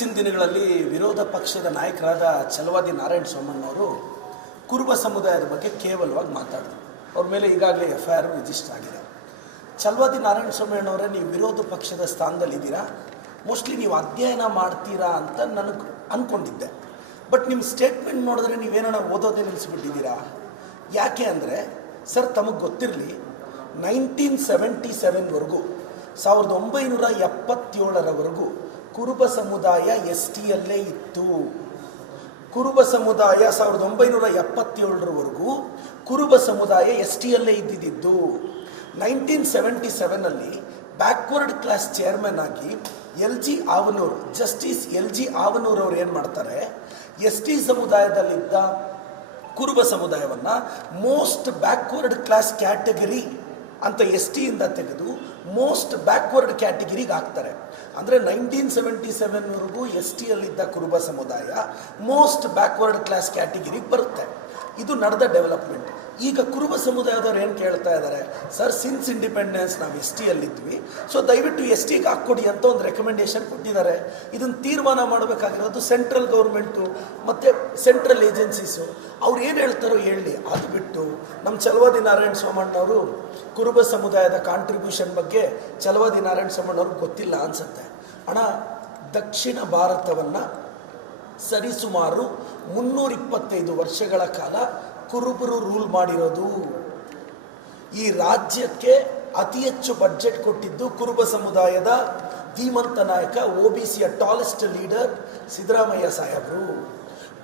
ಇತ್ತೀಚಿನ ದಿನಗಳಲ್ಲಿ ವಿರೋಧ ಪಕ್ಷದ ನಾಯಕರಾದ ಛಲವಾದಿ ನಾರಾಯಣ ಸೋಮಣ್ಣವರು ಕುರುಬ ಸಮುದಾಯದ ಬಗ್ಗೆ ಕೇವಲವಾಗಿ ಮಾತಾಡಿದ್ರು. ಅವ್ರ ಮೇಲೆ ಈಗಾಗಲೇ FIR ರಿಜಿಸ್ಟರ್ ಆಗಿದೆ. ಛಲವಾದಿ ನಾರಾಯಣ ಸೋಮಣ್ಣವರೇ, ನೀವು ವಿರೋಧ ಪಕ್ಷದ ಸ್ಥಾನದಲ್ಲಿದ್ದೀರಾ, ಮೋಸ್ಟ್ಲಿ ನೀವು ಅಧ್ಯಯನ ಮಾಡ್ತೀರಾ ಅಂತ ನನಗೆ ಅಂದ್ಕೊಂಡಿದ್ದೆ. ಬಟ್ ನಿಮ್ಮ ಸ್ಟೇಟ್ಮೆಂಟ್ ನೋಡಿದ್ರೆ ನೀವೇನೋ ಓದೋದೇ ನಿಲ್ಲಿಸ್ಬಿಟ್ಟಿದ್ದೀರಾ. ಯಾಕೆ ಅಂದರೆ ಸರ್, ತಮಗೆ ಗೊತ್ತಿರಲಿ, 1977ವರೆಗೂ 1977ರವರೆಗೂ ಕುರುಬ ಸಮುದಾಯ STಯಲ್ಲೇ ಇತ್ತು. ಕುರುಬ ಸಮುದಾಯ 1977ರವರೆಗೂ ಕುರುಬ ಸಮುದಾಯ STಯಲ್ಲೇ ಇದ್ದಿದ್ದು. 1977ನಲ್ಲಿ ಬ್ಯಾಕ್ವರ್ಡ್ ಕ್ಲಾಸ್ ಚೇರ್ಮನ್ ಆಗಿ LG Havanur, justice LG Havanur ಅವರು ಏನು ಮಾಡ್ತಾರೆ, ST ಸಮುದಾಯದಲ್ಲಿದ್ದ ಕುರುಬ ಸಮುದಾಯವನ್ನು ಮೋಸ್ಟ್ ಬ್ಯಾಕ್ವರ್ಡ್ ಕ್ಲಾಸ್ ಕ್ಯಾಟಗರಿ ಅಂತ STಯಿಂದ ತೆಗೆದು ಮೋಸ್ಟ್ ಬ್ಯಾಕ್ವರ್ಡ್ ಕ್ಯಾಟಗಿರಿಗೆ ಹಾಕ್ತಾರೆ. ಅಂದರೆ 1977ವರೆಗೂ STಯಲ್ಲಿದ್ದ ಕುರುಬ ಸಮುದಾಯ ಮೋಸ್ಟ್ ಬ್ಯಾಕ್ವರ್ಡ್ ಕ್ಲಾಸ್ ಕ್ಯಾಟಗಿರಿಗೆ ಬರುತ್ತೆ. ಇದು ನಡೆದ ಡೆವಲಪ್ಮೆಂಟ್. ಈಗ ಕುರುಬ ಸಮುದಾಯದವ್ರು ಏನು ಕೇಳ್ತಾ ಇದ್ದಾರೆ, ಸರ್ ಸಿನ್ಸ್ ಇಂಡಿಪೆಂಡೆನ್ಸ್ ನಾವು STಯಲ್ಲಿದ್ವಿ, ಸೊ ದಯವಿಟ್ಟು STಗೆ ಹಾಕ್ಕೊಡಿ ಅಂತ ಒಂದು ರೆಕಮೆಂಡೇಶನ್ ಕೊಟ್ಟಿದ್ದಾರೆ. ಇದನ್ನು ತೀರ್ಮಾನ ಮಾಡಬೇಕಾಗಿರೋದು ಸೆಂಟ್ರಲ್ ಗೌರ್ಮೆಂಟು ಮತ್ತು ಸೆಂಟ್ರಲ್ ಏಜೆನ್ಸೀಸು. ಅವ್ರು ಏನು ಹೇಳ್ತಾರೋ ಹೇಳಿ. ಅದು ಬಿಟ್ಟು ನಮ್ಮ ಛಲವಾದಿ ನಾರಾಯಣ ಸೋಮಣ್ಣವರು ಕುರುಬ ಸಮುದಾಯದ ಕಾಂಟ್ರಿಬ್ಯೂಷನ್ ಬಗ್ಗೆ ಛಲವಾದಿ ನಾರಾಯಣ ಸೋಮಣ್ಣವ್ರಿಗೆ ಗೊತ್ತಿಲ್ಲ ಅನಿಸುತ್ತೆ. ಅಣ್ಣ, ದಕ್ಷಿಣ ಭಾರತವನ್ನು ಸರಿಸುಮಾರು 325 ವರ್ಷಗಳ ಕಾಲ ಕುರುಬರು ರೂಲ್ ಮಾಡಿರೋದು. ಈ ರಾಜ್ಯಕ್ಕೆ ಅತಿ ಹೆಚ್ಚು ಬಡ್ಜೆಟ್ ಕೊಟ್ಟಿದ್ದು ಕುರುಬ ಸಮುದಾಯದ ಧೀಮಂತ ನಾಯಕ, OBCಯ ಟಾಲೆಸ್ಟ್ ಲೀಡರ್ ಸಿದ್ದರಾಮಯ್ಯ ಸಾಹೇಬರು.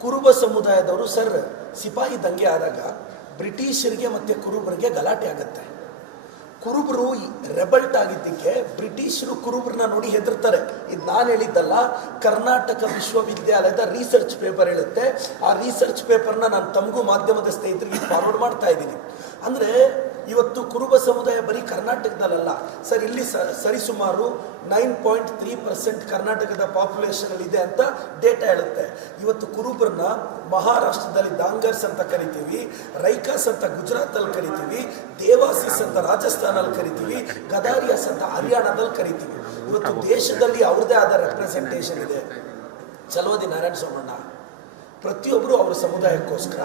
ಕುರುಬ ಸಮುದಾಯದವರು ಸರ್, ಸಿಪಾಯಿ ದಂಗೆ ಆದಾಗ ಬ್ರಿಟಿಷರಿಗೆ ಮತ್ತು ಕುರುಬರಿಗೆ ಗಲಾಟೆ ಆಗುತ್ತೆ. ಕುರುಬರು ರೆಬಲ್ಟ್ ಆಗಿದ್ದಕ್ಕೆ ಬ್ರಿಟಿಷರು ಕುರುಬರನ್ನ ನೋಡಿ ಹೆದರ್ತಾರೆ. ಇದು ನಾನು ಹೇಳಿದ್ದಲ್ಲ, ಕರ್ನಾಟಕ ವಿಶ್ವವಿದ್ಯಾಲಯದ ರಿಸರ್ಚ್ ಪೇಪರ್ ಹೇಳುತ್ತೆ. ಆ ರಿಸರ್ಚ್ ಪೇಪರ್ನ ನಾನು ತಮಗೂ ಮಾಧ್ಯಮದ ಸ್ನೇಹಿತರಿಗೆ ಫಾರ್ವರ್ಡ್ ಮಾಡ್ತಾ ಇದ್ದೀನಿ. ಅಂದರೆ ಇವತ್ತು ಕುರುಬ ಸಮುದಾಯ ಬರೀ ಕರ್ನಾಟಕದಲ್ಲ ಸರ್, ಇಲ್ಲಿ ಸರಿಸುಮಾರು 9.3% ಕರ್ನಾಟಕದ ಪಾಪ್ಯುಲೇಷನಲ್ಲಿದೆ ಅಂತ ಡೇಟಾ ಹೇಳುತ್ತೆ. ಇವತ್ತು ಕುರುಬರನ್ನ ಮಹಾರಾಷ್ಟ್ರದಲ್ಲಿ ದಾಂಗರ್ಸ್ ಅಂತ ಕರಿತೀವಿ, ರೈಕಾಸ್ ಅಂತ ಗುಜರಾತಲ್ಲಿ ಕರಿತೀವಿ, ದೇವಾಸಿಸ್ ಅಂತ ರಾಜಸ್ಥಾನಲ್ಲಿ ಕರಿತೀವಿ, ಗದಾರಿಯಾಸ್ ಅಂತ ಹರಿಯಾಣದಲ್ಲಿ ಕರಿತೀವಿ. ಇವತ್ತು ದೇಶದಲ್ಲಿ ಅವ್ರದ್ದೇ ಆದ ರೆಪ್ರೆಸೆಂಟೇಷನ್ ಇದೆ. ಛಲವಾದಿ ನಾರಾಯಣ ಸೋಮಣ್ಣ ಪ್ರತಿಯೊಬ್ಬರು ಅವರ ಸಮುದಾಯಕ್ಕೋಸ್ಕರ,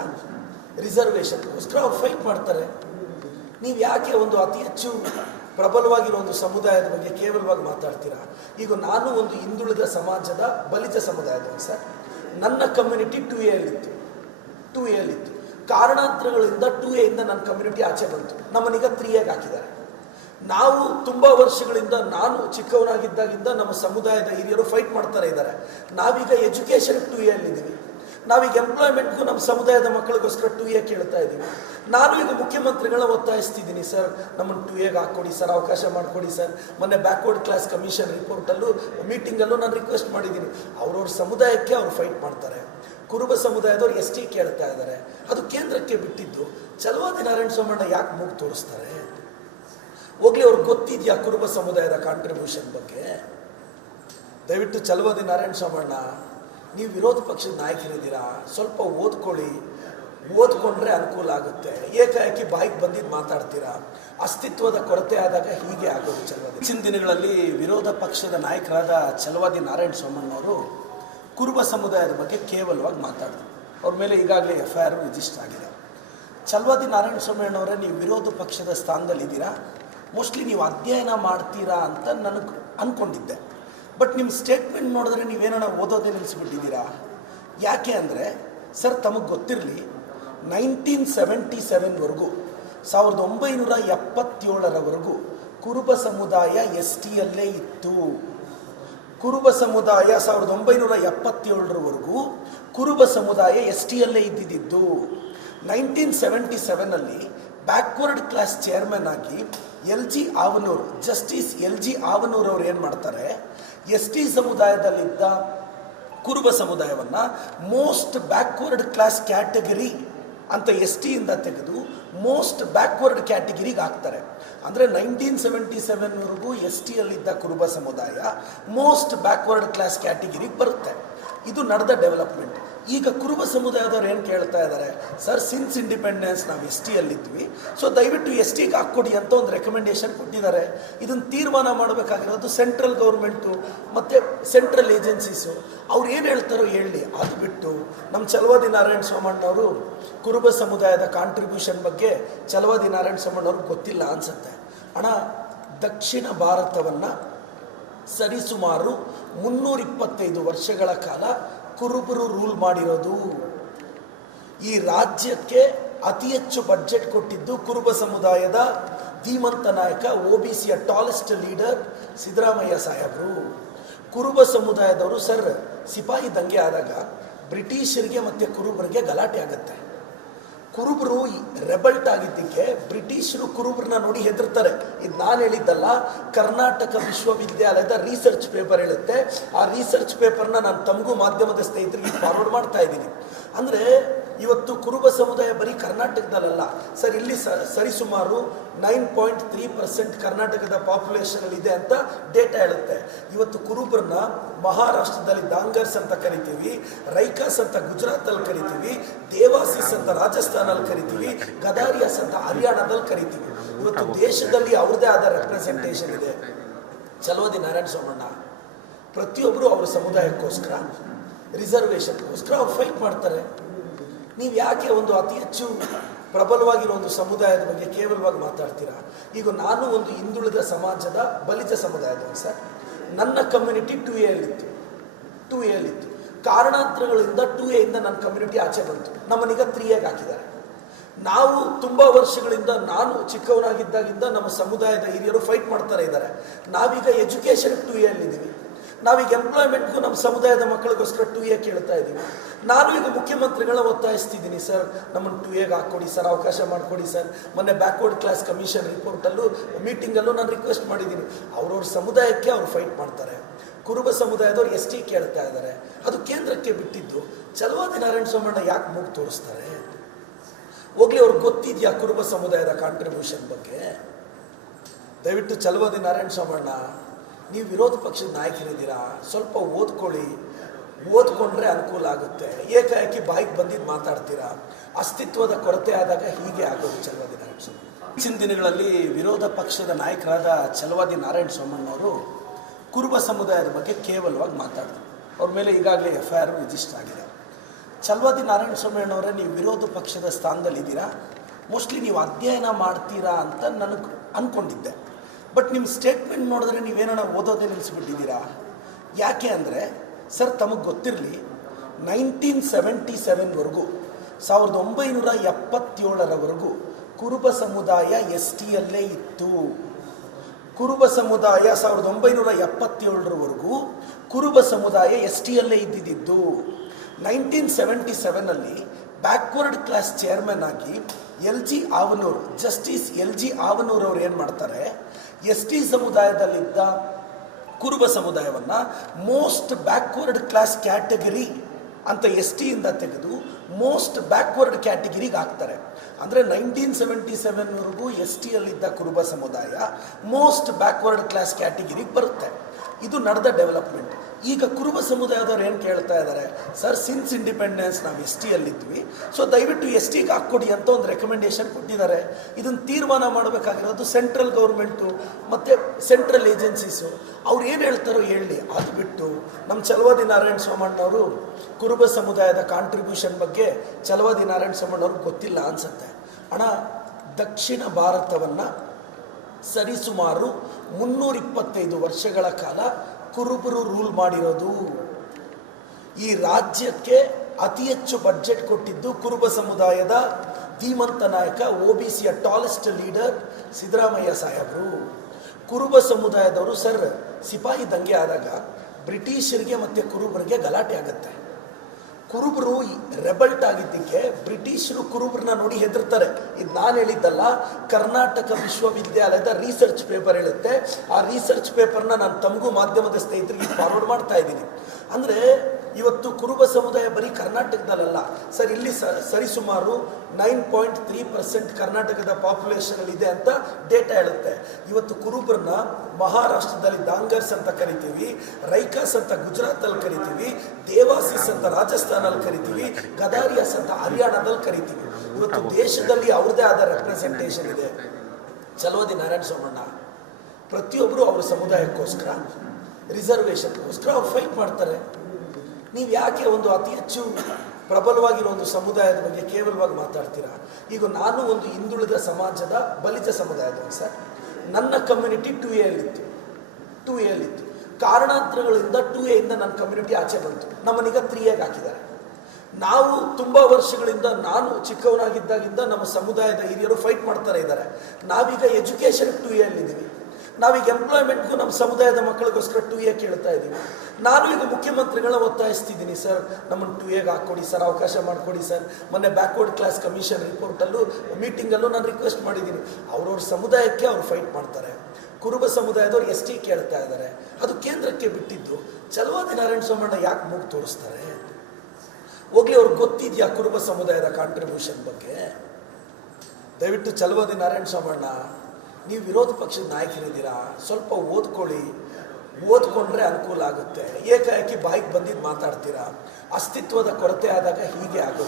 ರಿಸರ್ವೇಷನ್ಗೋಸ್ಕರ ಅವ್ರು ಫೈಟ್ ಮಾಡ್ತಾರೆ. ನೀವು ಯಾಕೆ ಒಂದು ಅತಿ ಹೆಚ್ಚು ಪ್ರಬಲವಾಗಿರೋ ಒಂದು ಸಮುದಾಯದ ಬಗ್ಗೆ ಕೇವಲವಾಗಿ ಮಾತಾಡ್ತೀರಾ? ಈಗ ನಾನು ಒಂದು ಹಿಂದುಳಿದ ಸಮಾಜದ ಬಲಿಜ ಸಮುದಾಯದವನು ಸರ್. ನನ್ನ ಕಮ್ಯುನಿಟಿ 2Aಯಲ್ಲಿತ್ತು. ಕಾರಣಾಂತರಗಳಿಂದ 2Aಯಿಂದ ನನ್ನ ಕಮ್ಯುನಿಟಿ ಆಚೆ ಬಂತು. ನಮ್ಮನ್ನೀಗ 3Aಗೆ ಹಾಕಿದ್ದಾರೆ. ನಾವು ತುಂಬ ವರ್ಷಗಳಿಂದ, ನಾನು ಚಿಕ್ಕವನಾಗಿದ್ದಾಗಿಂದ ನಮ್ಮ ಸಮುದಾಯದ ಹಿರಿಯರು ಫೈಟ್ ಮಾಡ್ತಾರೆ ಇದ್ದಾರೆ. ನಾವೀಗ ಎಜುಕೇಷನ್ 2Aಯಲ್ಲಿದ್ದೀವಿ. ನಾವೀಗ ಎಂಪ್ಲಾಯ್ಮೆಂಟ್ಗೂ ನಮ್ಮ ಸಮುದಾಯದ ಮಕ್ಕಳಿಗೋಸ್ಕರ 2A ಕೇಳ್ತಾ ಇದ್ದೀವಿ. ನಾನು ಈಗ ಮುಖ್ಯಮಂತ್ರಿಗಳನ್ನ ಒತ್ತಾಯಿಸ್ತಿದ್ದೀನಿ, ಸರ್ ನಮ್ಮನ್ನು 2Aಗೆ ಹಾಕ್ಕೊಡಿ ಸರ್, ಅವಕಾಶ ಮಾಡಿಕೊಡಿ ಸರ್. ಮೊನ್ನೆ ಬ್ಯಾಕ್ವರ್ಡ್ ಕ್ಲಾಸ್ ಕಮಿಷನ್ ರಿಪೋರ್ಟಲ್ಲೂ ಮೀಟಿಂಗಲ್ಲೂ ನಾನು ರಿಕ್ವೆಸ್ಟ್ ಮಾಡಿದ್ದೀನಿ. ಅವ್ರವ್ರ ಸಮುದಾಯಕ್ಕೆ ಅವ್ರು ಫೈಟ್ ಮಾಡ್ತಾರೆ. ಕುರುಬ ಸಮುದಾಯದವ್ರು ST ಕೇಳ್ತಾ ಇದ್ದಾರೆ. ಅದು ಕೇಂದ್ರಕ್ಕೆ ಬಿಟ್ಟಿದ್ದು. ಛಲವಾದಿ ನಾರಾಯಣ ಸೋಮಣ್ಣ ಯಾಕೆ ಮೂಗು ತೋರಿಸ್ತಾರೆ? ಹೋಗ್ಲಿ, ಅವ್ರಿಗೆ ಗೊತ್ತಿದೆಯಾ ಕುರುಬ ಸಮುದಾಯದ ಕಾಂಟ್ರಿಬ್ಯೂಷನ್ ಬಗ್ಗೆ? ದಯವಿಟ್ಟು ಛಲವಾದಿ ನಾರಾಯಣ ಸೋಮಣ್ಣ, ನೀವು ವಿರೋಧ ಪಕ್ಷದ ನಾಯಕರಿದ್ದೀರಾ, ಸ್ವಲ್ಪ ಓದ್ಕೊಳ್ಳಿ. ಓದ್ಕೊಂಡ್ರೆ ಅನುಕೂಲ ಆಗುತ್ತೆ. ಏಕಾಏಕಿ ಬಾಯಿಗೆ ಬಂದಿದ್ದು ಮಾತಾಡ್ತೀರಾ. ಅಸ್ತಿತ್ವದ ಕೊರತೆ ಆದಾಗ ಹೀಗೆ ಆಗೋದು. ಛಲವಾದಿ ಇತ್ತೀಚಿನ ದಿನಗಳಲ್ಲಿ ವಿರೋಧ ಪಕ್ಷದ ನಾಯಕರಾದ ಛಲವಾದಿ ನಾರಾಯಣ ಸೋಮಣ್ಣವರು ಕುರುಬ ಸಮುದಾಯದ ಬಗ್ಗೆ ಕೇವಲವಾಗಿ ಮಾತಾಡಿದ್ರು. ಅವ್ರ ಮೇಲೆ ಈಗಾಗಲೇ FIR ರಿಜಿಸ್ಟರ್ ಆಗಿದೆ. ಛಲವಾದಿ ನಾರಾಯಣ ಸೋಮಣ್ಣವರೇ, ನೀವು ವಿರೋಧ ಪಕ್ಷದ ಸ್ಥಾನದಲ್ಲಿದ್ದೀರಾ, ಮೋಸ್ಟ್ಲಿ ನೀವು ಅಧ್ಯಯನ ಮಾಡ್ತೀರಾ ಅಂತ ನನಗೆ ಅಂದ್ಕೊಂಡಿದ್ದೆ. ಬಟ್ ನಿಮ್ಮ ಸ್ಟೇಟ್ಮೆಂಟ್ ನೋಡಿದ್ರೆ ನೀವೇನೋ ಓದೋದೇ ನಿಲ್ಲಿಸ್ಬಿಟ್ಟಿದ್ದೀರಾ. ಯಾಕೆ ಅಂದರೆ ಸರ್, ತಮಗೆ ಗೊತ್ತಿರಲಿ, 1977ವರೆಗೂ 1977ರವರೆಗೂ ಕುರುಬ ಸಮುದಾಯ STಯಲ್ಲೇ ಇತ್ತು. ಕುರುಬ ಸಮುದಾಯ 1977ರವರೆಗೂ ಕುರುಬ ಸಮುದಾಯ STಯಲ್ಲೇ ಇದ್ದಿದ್ದು. 1977ನಲ್ಲಿ ಬ್ಯಾಕ್ವರ್ಡ್ ಕ್ಲಾಸ್ ಚೇರ್ಮನ್ ಆಗಿ LG Havanur, justice LG Havanur ಅವರು ಏನು ಮಾಡ್ತಾರೆ, ST ಸಮುದಾಯದಲ್ಲಿದ್ದ ಕುರುಬ ಸಮುದಾಯವನ್ನು ಮೋಸ್ಟ್ ಬ್ಯಾಕ್ವರ್ಡ್ ಕ್ಲಾಸ್ ಕ್ಯಾಟಗರಿ ಅಂತ STಯಿಂದ ತೆಗೆದು ಮೋಸ್ಟ್ ಬ್ಯಾಕ್ವರ್ಡ್ ಕ್ಯಾಟಗಿರಿಗೆ ಹಾಕ್ತಾರೆ. ಅಂದರೆ 1977ವರೆಗೂ STಯಲ್ಲಿದ್ದ ಕುರುಬ ಸಮುದಾಯ ಮೋಸ್ಟ್ ಬ್ಯಾಕ್ವರ್ಡ್ ಕ್ಲಾಸ್ ಕ್ಯಾಟಗಿರಿಗೆ ಬರುತ್ತೆ. ಇದು ನಡೆದ ಡೆವಲಪ್ಮೆಂಟ್. ಈಗ ಕುರುಬ ಸಮುದಾಯದವ್ರು ಏನು ಕೇಳ್ತಾ ಇದ್ದಾರೆ, ಸರ್ ಸಿನ್ಸ್ ಇಂಡಿಪೆಂಡೆನ್ಸ್ ನಾವು ಎಸ್ ಟಿಯಲ್ಲಿದ್ವಿ, ಸೊ ದಯವಿಟ್ಟು ಎಸ್ ಟಿಗೆ ಹಾಕ್ಕೊಡಿ ಅಂತ ಒಂದು ರೆಕಮೆಂಡೇಶನ್ ಕೊಟ್ಟಿದ್ದಾರೆ. ಇದನ್ನು ತೀರ್ಮಾನ ಮಾಡಬೇಕಾಗಿರೋದು ಸೆಂಟ್ರಲ್ ಗೌರ್ಮೆಂಟು ಮತ್ತು ಸೆಂಟ್ರಲ್ ಏಜೆನ್ಸೀಸು. ಅವ್ರು ಏನು ಹೇಳ್ತಾರೋ ಹೇಳಿ. ಅದು ಬಿಟ್ಟು ನಮ್ಮ ಚಲವಾದಿ ನಾರಾಯಣ ಸೋಮಣ್ಣವರು ಕುರುಬ ಸಮುದಾಯದ ಕಾಂಟ್ರಿಬ್ಯೂಷನ್ ಬಗ್ಗೆ ಚಲವಾದಿ ನಾರಾಯಣ ಸೋಮಣ್ಣವ್ರಿಗೆ ಗೊತ್ತಿಲ್ಲ ಅನಿಸುತ್ತೆ. ಅಣ್ಣ, ದಕ್ಷಿಣ ಭಾರತವನ್ನು ಸರಿಸುಮಾರು 325 ವರ್ಷಗಳ ಕಾಲ ಕುರುಬರು ರೂಲ್ ಮಾಡಿರೋದು. ಈ ರಾಜ್ಯಕ್ಕೆ ಅತಿ ಹೆಚ್ಚು ಬಡ್ಜೆಟ್ ಕೊಟ್ಟಿದ್ದು ಕುರುಬ ಸಮುದಾಯದ ಧೀಮಂತ ನಾಯಕ, OBCಯ ಟಾಲೆಸ್ಟ್ ಲೀಡರ್ ಸಿದ್ದರಾಮಯ್ಯ ಸಾಹೇಬರು. ಕುರುಬ ಸಮುದಾಯದವರು ಸರ್ ಸಿಪಾಯಿ ದಂಗೆ ಆದಾಗ ಬ್ರಿಟಿಷರಿಗೆ ಮತ್ತು ಕುರುಬರಿಗೆ ಗಲಾಟೆ ಆಗುತ್ತೆ. ಕುರುಬರು ರೆಬಲ್ಟ್ ಆಗಿದ್ದಕ್ಕೆ ಬ್ರಿಟಿಷರು ಕುರುಬರನ್ನ ನೋಡಿ ಹೆದರ್ತಾರೆ. ಇದು ನಾನು ಹೇಳಿದ್ದಲ್ಲ, ಕರ್ನಾಟಕ ವಿಶ್ವವಿದ್ಯಾಲಯದ ರಿಸರ್ಚ್ ಪೇಪರ್ ಹೇಳುತ್ತೆ. ಆ ರಿಸರ್ಚ್ ಪೇಪರ್ನ ನಾನು ತಮಗೂ ಮಾಧ್ಯಮದ ಸ್ನೇಹಿತರಿಗೆ ಫಾರ್ವರ್ಡ್ ಮಾಡ್ತಾ ಇದ್ದೀನಿ. ಅಂದರೆ ಇವತ್ತು ಕುರುಬ ಸಮುದಾಯ ಬರೀ ಕರ್ನಾಟಕದಲ್ಲ ಸರ್, ಇಲ್ಲಿ ಸರಿಸುಮಾರು 9.3% ಕರ್ನಾಟಕದ ಪಾಪ್ಯುಲೇಷನ್ ಇದೆ ಅಂತ ಡೇಟಾ ಹೇಳುತ್ತೆ. ಇವತ್ತು ಕುರುಬರನ್ನ ಮಹಾರಾಷ್ಟ್ರದಲ್ಲಿ ದಾಂಗರ್ಸ್ ಅಂತ ಕರಿತೀವಿ, ರೈಕಾಸ್ ಅಂತ ಗುಜರಾತಲ್ಲಿ ಕರಿತೀವಿ, ದೇವಾಸಿಸ್ ಅಂತ ರಾಜಸ್ಥಾನಲ್ಲಿ ಕರಿತೀವಿ, ಗದಾರಿಯಾಸ್ ಅಂತ ಹರಿಯಾಣದಲ್ಲಿ ಕರಿತೀವಿ. ಇವತ್ತು ದೇಶದಲ್ಲಿ ಅವ್ರದ್ದೇ ಆದ ರೆಪ್ರೆಸೆಂಟೇಷನ್ ಇದೆ. ಚಲವಾದಿ ನಾರಾಯಣ ಸೋಮಣ್ಣ ಪ್ರತಿಯೊಬ್ಬರು ಅವ್ರ ಸಮುದಾಯಕ್ಕೋಸ್ಕರ ರಿಸರ್ವೇಷನ್ಗೋಸ್ಕರ ಅವ್ರು ಫೈಟ್ ಮಾಡ್ತಾರೆ. ನೀವು ಯಾಕೆ ಒಂದು ಅತಿ ಹೆಚ್ಚು ಪ್ರಬಲವಾಗಿರೋ ಒಂದು ಸಮುದಾಯದ ಬಗ್ಗೆ ಕೇವಲವಾಗಿ ಮಾತಾಡ್ತೀರಾ? ಈಗ ನಾನು ಒಂದು ಹಿಂದುಳಿದ ಸಮಾಜದ ಬಲಿತ ಸಮುದಾಯದವನು ಸರ್. ನನ್ನ ಕಮ್ಯುನಿಟಿ 2A ಯಲ್ಲಿತ್ತು. ಕಾರಣಾಂತರಗಳಿಂದ 2A ಇಂದ ನನ್ನ ಕಮ್ಯುನಿಟಿ ಆಚೆ ಬಂತು. ನಮ್ಮನ್ನೀಗ 3Aಗೆ ಹಾಕಿದ್ದಾರೆ. ನಾವು ತುಂಬ ವರ್ಷಗಳಿಂದ, ನಾನು ಚಿಕ್ಕವನಾಗಿದ್ದಾಗಿಂದ ನಮ್ಮ ಸಮುದಾಯದ ಹಿರಿಯರು ಫೈಟ್ ಮಾಡ್ತಾರೆ ಇದ್ದಾರೆ. ನಾವೀಗ ಎಜುಕೇಷನ್ 2A ಯಲ್ಲಿದ್ದೀವಿ. ನಾವೀಗ ಎಂಪ್ಲಾಯ್ಮೆಂಟ್ಗೂ ನಮ್ಮ ಸಮುದಾಯದ ಮಕ್ಕಳಿಗೋಸ್ಕರ 2A ಕೇಳ್ತಾ ಇದ್ದೀವಿ. ನಾನು ಈಗ ಮುಖ್ಯಮಂತ್ರಿಗಳನ್ನ ಒತ್ತಾಯಿಸ್ತಿದ್ದೀನಿ, ಸರ್ ನಮ್ಮನ್ನು 2Aಗೆ ಹಾಕ್ಕೊಡಿ ಸರ್, ಅವಕಾಶ ಮಾಡಿಕೊಡಿ ಸರ್. ಮೊನ್ನೆ ಬ್ಯಾಕ್ವರ್ಡ್ ಕ್ಲಾಸ್ ಕಮಿಷನ್ ರಿಪೋರ್ಟಲ್ಲೂ ಮೀಟಿಂಗಲ್ಲೂ ನಾನು ರಿಕ್ವೆಸ್ಟ್ ಮಾಡಿದ್ದೀನಿ. ಅವ್ರವ್ರ ಸಮುದಾಯಕ್ಕೆ ಅವ್ರು ಫೈಟ್ ಮಾಡ್ತಾರೆ. ಕುರುಬ ಸಮುದಾಯದವ್ರು ST ಕೇಳ್ತಾ ಇದ್ದಾರೆ. ಅದು ಕೇಂದ್ರಕ್ಕೆ ಬಿಟ್ಟಿದ್ದು. ಚಲವಾದಿ ನಾರಾಯಣ ಸೋಮಣ್ಣ ಯಾಕೆ ಮೂಗು ತೋರಿಸ್ತಾರೆ? ಹೋಗ್ಲಿ, ಅವ್ರಿಗೆ ಗೊತ್ತಿದೆಯಾ ಕುರುಬ ಸಮುದಾಯದ ಕಾಂಟ್ರಿಬ್ಯೂಷನ್ ಬಗ್ಗೆ? ದಯವಿಟ್ಟು ಚಲವಾದಿ ನಾರಾಯಣ ಸೋಮಣ್ಣ, ನೀವು ವಿರೋಧ ಪಕ್ಷದ ನಾಯಕರಿದ್ದೀರಾ, ಸ್ವಲ್ಪ ಓದ್ಕೊಳ್ಳಿ. ಓದ್ಕೊಂಡ್ರೆ ಅನುಕೂಲ ಆಗುತ್ತೆ. ಏಕಾಏಕಿ ಬಾಯಿಗೆ ಬಂದಿದ್ದು ಮಾತಾಡ್ತೀರಾ. ಅಸ್ತಿತ್ವದ ಕೊರತೆ ಆದಾಗ ಹೀಗೆ ಆಗೋದು. ಚಲವಾದಿ ನಾರಾಯಣ ಸೋಮಣ್ಣ ಹೆಚ್ಚಿನ ದಿನಗಳಲ್ಲಿ ವಿರೋಧ ಪಕ್ಷದ ನಾಯಕರಾದ ಚಲವಾದಿ ನಾರಾಯಣ ಸೋಮಣ್ಣವರು ಕುರುಬ ಸಮುದಾಯದ ಬಗ್ಗೆ ಕೇವಲವಾಗಿ ಮಾತಾಡಿದ್ರು. ಅವ್ರ ಮೇಲೆ ಈಗಾಗಲೇ FIR ರಿಜಿಸ್ಟರ್ ಆಗಿದೆ. ಚಲವಾದಿ ನಾರಾಯಣ ಸೋಮಣ್ಣವರೇ, ನೀವು ವಿರೋಧ ಪಕ್ಷದ ಸ್ಥಾನದಲ್ಲಿದ್ದೀರಾ, ಮೋಸ್ಟ್ಲಿ ನೀವು ಅಧ್ಯಯನ ಮಾಡ್ತೀರಾ ಅಂತ ನನಗೆ ಅಂದ್ಕೊಂಡಿದ್ದೆ. ಬಟ್ ನಿಮ್ಮ ಸ್ಟೇಟ್ಮೆಂಟ್ ನೋಡಿದ್ರೆ ನೀವೇನೋ ಓದೋದೇ ನಿಲ್ಲಿಸ್ಬಿಟ್ಟಿದ್ದೀರಾ. ಯಾಕೆ ಅಂದರೆ ಸರ್, ತಮಗೆ ಗೊತ್ತಿರಲಿ, 1977ವರೆಗೂ 1977ರವರೆಗೂ ಕುರುಬ ಸಮುದಾಯ STಯಲ್ಲೇ ಇತ್ತು. ಕುರುಬ ಸಮುದಾಯ 1977ರವರೆಗೂ ಕುರುಬ ಸಮುದಾಯ STಯಲ್ಲೇ ಇದ್ದಿದ್ದು. 1977ನಲ್ಲಿ ಬ್ಯಾಕ್ವರ್ಡ್ ಕ್ಲಾಸ್ ಚೇರ್ಮನ್ ಆಗಿ ಜಸ್ಟಿಸ್ LG ಆವನೂರ್ ಅವರು ಏನು ಮಾಡ್ತಾರೆ, ST ಸಮುದಾಯದಲ್ಲಿದ್ದ ಕುರುಬ ಸಮುದಾಯವನ್ನು ಮೋಸ್ಟ್ ಬ್ಯಾಕ್ವರ್ಡ್ ಕ್ಲಾಸ್ ಕ್ಯಾಟಗರಿ ಅಂತ STಯಿಂದ ತೆಗೆದು ಮೋಸ್ಟ್ ಬ್ಯಾಕ್ವರ್ಡ್ ಕ್ಯಾಟಗರಿಗೆ ಹಾಕ್ತಾರೆ. ಅಂದರೆ 1977ವರೆಗೂ STಯಲ್ಲಿದ್ದ ಕುರುಬ ಸಮುದಾಯ ಮೋಸ್ಟ್ ಬ್ಯಾಕ್ವರ್ಡ್ ಕ್ಲಾಸ್ ಕ್ಯಾಟಗರಿಗೆ ಬರುತ್ತೆ. ಇದು ನಡೆದ ಡೆವಲಪ್ಮೆಂಟ್. ಈಗ ಕುರುಬ ಸಮುದಾಯದವ್ರು ಏನು ಕೇಳ್ತಾ ಇದ್ದಾರೆ, ಸರ್ ಸಿನ್ಸ್ ಇಂಡಿಪೆಂಡೆನ್ಸ್ ನಾವು STಯಲ್ಲಿದ್ವಿ, ಸೊ ದಯವಿಟ್ಟು STಗೆ ಹಾಕ್ಕೊಡಿ ಅಂತ ಒಂದು ರೆಕಮೆಂಡೇಶನ್ ಕೊಟ್ಟಿದ್ದಾರೆ. ಇದನ್ನು ತೀರ್ಮಾನ ಮಾಡಬೇಕಾಗಿರೋದು ಸೆಂಟ್ರಲ್ ಗೌರ್ಮೆಂಟು ಮತ್ತು ಸೆಂಟ್ರಲ್ ಏಜೆನ್ಸೀಸು. ಅವ್ರು ಏನು ಹೇಳ್ತಾರೋ ಹೇಳಿ. ಅದು ಬಿಟ್ಟು ನಮ್ಮ ಚಲವಾದಿ ನಾರಾಯಣ ಸೋಮಣ್ಣವರು ಕುರುಬ ಸಮುದಾಯದ ಕಾಂಟ್ರಿಬ್ಯೂಷನ್ ಬಗ್ಗೆ ಚಲವಾದಿ ನಾರಾಯಣ ಸೋಮಣ್ಣವ್ರಿಗೆ ಗೊತ್ತಿಲ್ಲ ಅನಿಸುತ್ತೆ. ಅಣ್ಣ, ದಕ್ಷಿಣ ಭಾರತವನ್ನು ಸರಿಸುಮಾರು 325 ವರ್ಷಗಳ ಕಾಲ ಕುರುಬರು ರೂಲ್ ಮಾಡಿರೋದು. ಈ ರಾಜ್ಯಕ್ಕೆ ಅತಿ ಹೆಚ್ಚು ಬಡ್ಜೆಟ್ ಕೊಟ್ಟಿದ್ದು ಕುರುಬ ಸಮುದಾಯದ ಧೀಮಂತ ನಾಯಕ, OBCಯ ಟಾಲೆಸ್ಟ್ ಲೀಡರ್ ಸಿದ್ದರಾಮಯ್ಯ ಸಾಹೇಬರು. ಕುರುಬ ಸಮುದಾಯದವರು ಸರ್ ಸಿಪಾಯಿ ದಂಗೆ ಆದಾಗ ಬ್ರಿಟಿಷರಿಗೆ ಮತ್ತು ಕುರುಬರಿಗೆ ಗಲಾಟೆ ಆಗುತ್ತೆ. ಕುರುಬರು ರೆಬಲ್ಟ್ ಆಗಿದ್ದಕ್ಕೆ ಬ್ರಿಟಿಷರು ಕುರುಬರನ್ನ ನೋಡಿ ಹೆದರ್ತಾರೆ. ಇದು ನಾನು ಹೇಳಿದ್ದಲ್ಲ, ಕರ್ನಾಟಕ ವಿಶ್ವವಿದ್ಯಾಲಯದ ರಿಸರ್ಚ್ ಪೇಪರ್ ಹೇಳುತ್ತೆ. ಆ ರಿಸರ್ಚ್ ಪೇಪರ್ನ ನಾನು ತಮಗೂ ಮಾಧ್ಯಮದ ಸ್ನೇಹಿತರಿಗೆ ಫಾರ್ವರ್ಡ್ ಮಾಡ್ತಾ ಇದ್ದೀನಿ. ಅಂದರೆ ಇವತ್ತು ಕುರುಬ ಸಮುದಾಯ ಬರೀ ಕರ್ನಾಟಕದಲ್ಲ ಸರ್, ಇಲ್ಲಿ ಸರಿಸುಮಾರು 9.3% ಕರ್ನಾಟಕದ ಪಾಪ್ಯುಲೇಷನ್ ಇದೆ ಅಂತ ಡೇಟಾ ಹೇಳುತ್ತೆ. ಇವತ್ತು ಕುರುಬರನ್ನ ಮಹಾರಾಷ್ಟ್ರದಲ್ಲಿ ದಾಂಗರ್ಸ್ ಅಂತ ಕರಿತೀವಿ, ರೈಕಾಸ್ ಅಂತ ಗುಜರಾತಲ್ಲಿ ಕರಿತೀವಿ, ದೇವಾಸಿಸ್ ಅಂತ ರಾಜಸ್ಥಾನಲ್ಲಿ ಕರಿತೀವಿ, ಗದಾರಿಯಾಸ್ ಅಂತ ಹರಿಯಾಣದಲ್ಲಿ ಕರಿತೀವಿ. ಇವತ್ತು ದೇಶದಲ್ಲಿ ಅವ್ರದ್ದೇ ಆದ ರೆಪ್ರೆಸೆಂಟೇಷನ್ ಇದೆ. ಚಲವಾದಿ ನಾರಾಯಣ ಸೋಮಣ್ಣ ಪ್ರತಿಯೊಬ್ಬರು ಅವ್ರ ಸಮುದಾಯಕ್ಕೋಸ್ಕರ ರಿಸರ್ವೇಷನ್ಗೋಸ್ಕರ ಅವ್ರು ಫೈಟ್ ಮಾಡ್ತಾರೆ. ನೀವು ಯಾಕೆ ಒಂದು ಅತಿ ಹೆಚ್ಚು ಪ್ರಬಲವಾಗಿರೋ ಒಂದು ಸಮುದಾಯದ ಬಗ್ಗೆ ಕೇವಲವಾಗಿ ಮಾತಾಡ್ತೀರಾ? ಈಗ ನಾನು ಒಂದು ಹಿಂದುಳಿದ ಸಮಾಜದ ಬಲಿಜ ಸಮುದಾಯದವನು ಸರ್. ನನ್ನ ಕಮ್ಯುನಿಟಿ 2A ಅಲ್ಲಿತ್ತು. ಕಾರಣಾಂತರಗಳಿಂದ 2A ಇಂದ ನನ್ನ ಕಮ್ಯುನಿಟಿ ಆಚೆ ಬಂತು. ನಮ್ಮನ್ನೀಗ 3Aಗೆ ಹಾಕಿದ್ದಾರೆ. ನಾವು ತುಂಬ ವರ್ಷಗಳಿಂದ, ನಾನು ಚಿಕ್ಕವನಾಗಿದ್ದಾಗಿಂದ ನಮ್ಮ ಸಮುದಾಯದ ಹಿರಿಯರು ಫೈಟ್ ಮಾಡ್ತಾರೆ ಇದ್ದಾರೆ. ನಾವೀಗ ಎಜುಕೇಷನ್ 2A ಅಲ್ಲಿದ್ದೀವಿ. ನಾವೀಗ ಎಂಪ್ಲಾಯ್ಮೆಂಟ್ಗೂ ನಮ್ಮ ಸಮುದಾಯದ ಮಕ್ಕಳಿಗೋಸ್ಕರ 2A ಕೇಳ್ತಾ ಇದ್ದೀವಿ. ನಾನು ಈಗ ಮುಖ್ಯಮಂತ್ರಿಗಳನ್ನ ಒತ್ತಾಯಿಸ್ತಿದ್ದೀನಿ, ಸರ್ ನಮ್ಮನ್ನು 2Aಗೆ ಹಾಕ್ಕೊಡಿ ಸರ್, ಅವಕಾಶ ಮಾಡಿಕೊಡಿ ಸರ್. ಮೊನ್ನೆ ಬ್ಯಾಕ್ವರ್ಡ್ ಕ್ಲಾಸ್ ಕಮಿಷನ್ ರಿಪೋರ್ಟಲ್ಲೂ ಮೀಟಿಂಗಲ್ಲೂ ನಾನು ರಿಕ್ವೆಸ್ಟ್ ಮಾಡಿದ್ದೀನಿ. ಅವ್ರವ್ರ ಸಮುದಾಯಕ್ಕೆ ಅವ್ರು ಫೈಟ್ ಮಾಡ್ತಾರೆ. ಕುರುಬ ಸಮುದಾಯದವ್ರು ST ಕೇಳ್ತಾ ಇದ್ದಾರೆ. ಅದು ಕೇಂದ್ರಕ್ಕೆ ಬಿಟ್ಟಿದ್ದು. ಚಲವಾದಿ ನಾರಾಯಣ ಸೋಮಣ್ಣ ಯಾಕೆ ಮೂಗು ತೋರಿಸ್ತಾರೆ? ಹೋಗ್ಲಿ, ಅವ್ರಿಗೆ ಗೊತ್ತಿದೆಯಾ ಕುರುಬ ಸಮುದಾಯದ ಕಾಂಟ್ರಿಬ್ಯೂಷನ್ ಬಗ್ಗೆ? ದಯವಿಟ್ಟು ಚಲವಾದಿ ನಾರಾಯಣ ಸೋಮಣ್ಣ, ನೀವು ವಿರೋಧ ಪಕ್ಷದ ನಾಯಕರಿದ್ದೀರಾ, ಸ್ವಲ್ಪ ಓದ್ಕೊಂಡ್ರೆ ಅನುಕೂಲ ಆಗುತ್ತೆ. ಏಕಾಏಕಿ ಬಾಯಿಗೆ ಬಂದಿದ್ದು ಮಾತಾಡ್ತೀರಾ. ಅಸ್ತಿತ್ವದ ಕೊರತೆ ಆದಾಗ ಹೀಗೆ ಆಗೋದು.